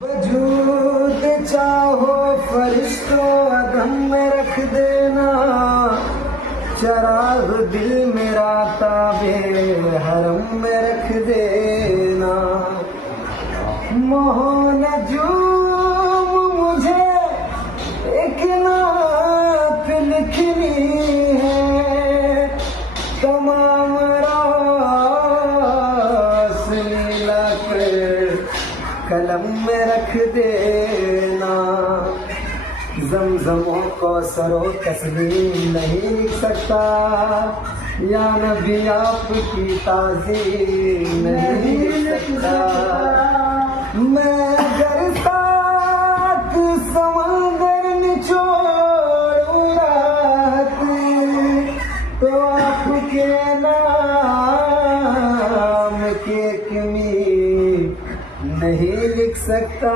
वजूद चाहो फरिश्तों अदम में रख देना, चराग दिल मेरा ताबे हरम में रख देना। मोह नजूम मुझे एक नात लिखनी है, तमाम रोशनी लाकर कलम में रख देना। ज़मज़मों को सरो तस्लीम नहीं लिख सकता, या नबी आपकी ताज़ीम नहीं लिख सकता। मैं अगर सात समंदर निचोड़ूं रात, तो आपके नाम के नहीं लिख सकता।